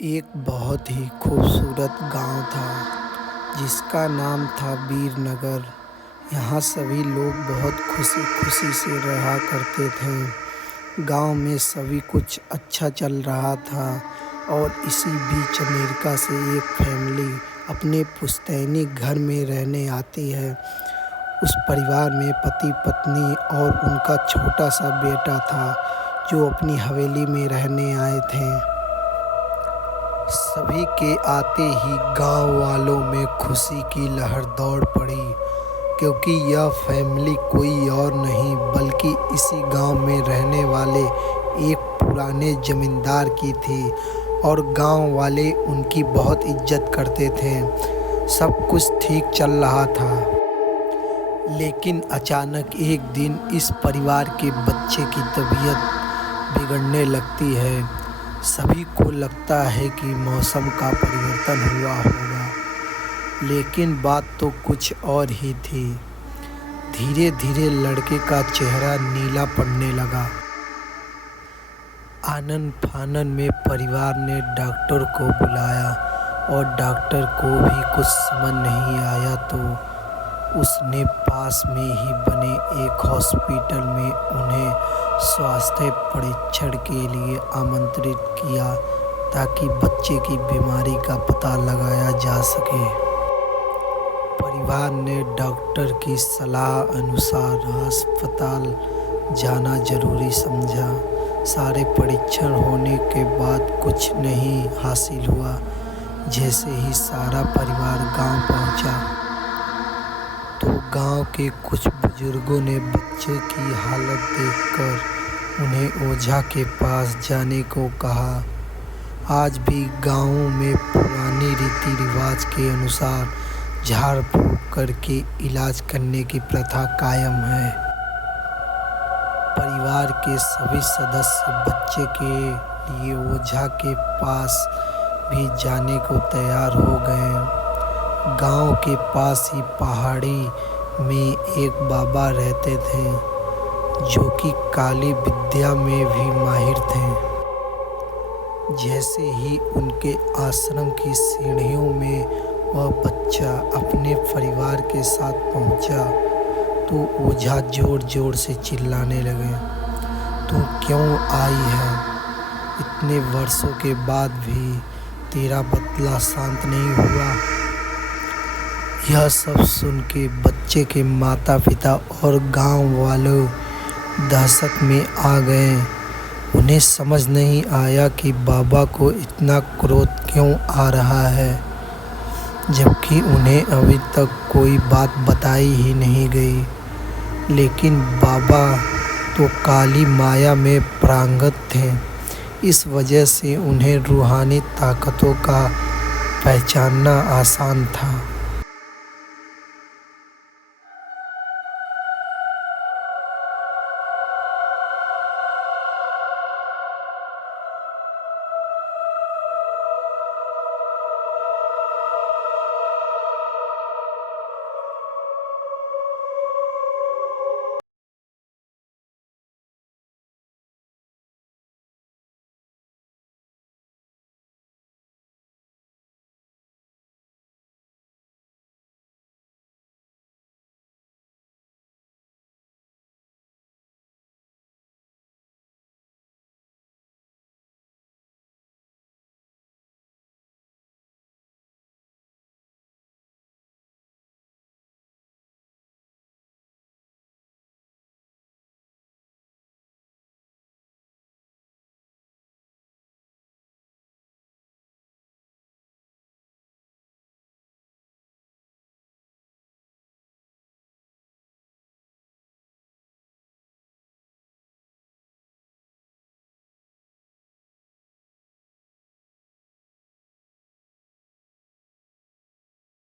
एक बहुत ही खूबसूरत गांव था जिसका नाम था वीरनगर। यहाँ सभी लोग बहुत खुशी खुशी से रहा करते थे। गांव में सभी कुछ अच्छा चल रहा था और इसी बीच अमेरिका से एक फैमिली अपने पुश्तैनी घर में रहने आती है। उस परिवार में पति पत्नी और उनका छोटा सा बेटा था जो अपनी हवेली में रहने आए थे। सभी के आते ही गांव वालों में खुशी की लहर दौड़ पड़ी, क्योंकि यह फैमिली कोई और नहीं बल्कि इसी गांव में रहने वाले एक पुराने जमींदार की थी और गांव वाले उनकी बहुत इज्जत करते थे। सब कुछ ठीक चल रहा था, लेकिन अचानक एक दिन इस परिवार के बच्चे की तबीयत बिगड़ने लगती है। सभी को लगता है कि मौसम का परिवर्तन हुआ होगा, लेकिन बात तो कुछ और ही थी। धीरे धीरे लड़के का चेहरा नीला पड़ने लगा। आनन फानन में परिवार ने डॉक्टर को बुलाया और डॉक्टर को भी कुछ समझ नहीं आया तो उसने पास में ही बने एक हॉस्पिटल में उन्हें स्वास्थ्य परीक्षण के लिए आमंत्रित किया ताकि बच्चे की बीमारी का पता लगाया जा सके। परिवार ने डॉक्टर की सलाह अनुसार अस्पताल जाना जरूरी समझा। सारे परीक्षण होने के बाद कुछ नहीं हासिल हुआ। जैसे ही सारा परिवार गांव पहुंचा तो गांव के कुछ बुजुर्गों ने बच्चे की हालत देखकर उन्हें ओझा के पास जाने को कहा। आज भी गांव में पुरानी रीति रिवाज के अनुसार झाड़ फूंक करके इलाज करने की प्रथा कायम है। परिवार के सभी सदस्य बच्चे के लिए ओझा के पास भी जाने को तैयार हो गए। गांव के पास ही पहाड़ी में एक बाबा रहते थे जो कि काली विद्या में भी माहिर थे। जैसे ही उनके आश्रम की सीढ़ियों में वह बच्चा अपने परिवार के साथ पहुंचा तो ओझा जोर जोर से चिल्लाने लगे, तू क्यों आई है? इतने वर्षों के बाद भी तेरा बदला शांत नहीं हुआ। यह सब सुन के बच्चे के माता पिता और गांव वालों दहशत में आ गए। उन्हें समझ नहीं आया कि बाबा को इतना क्रोध क्यों आ रहा है, जबकि उन्हें अभी तक कोई बात बताई ही नहीं गई। लेकिन बाबा तो काली माया में पारंगत थे, इस वजह से उन्हें रूहानी ताकतों का पहचानना आसान था।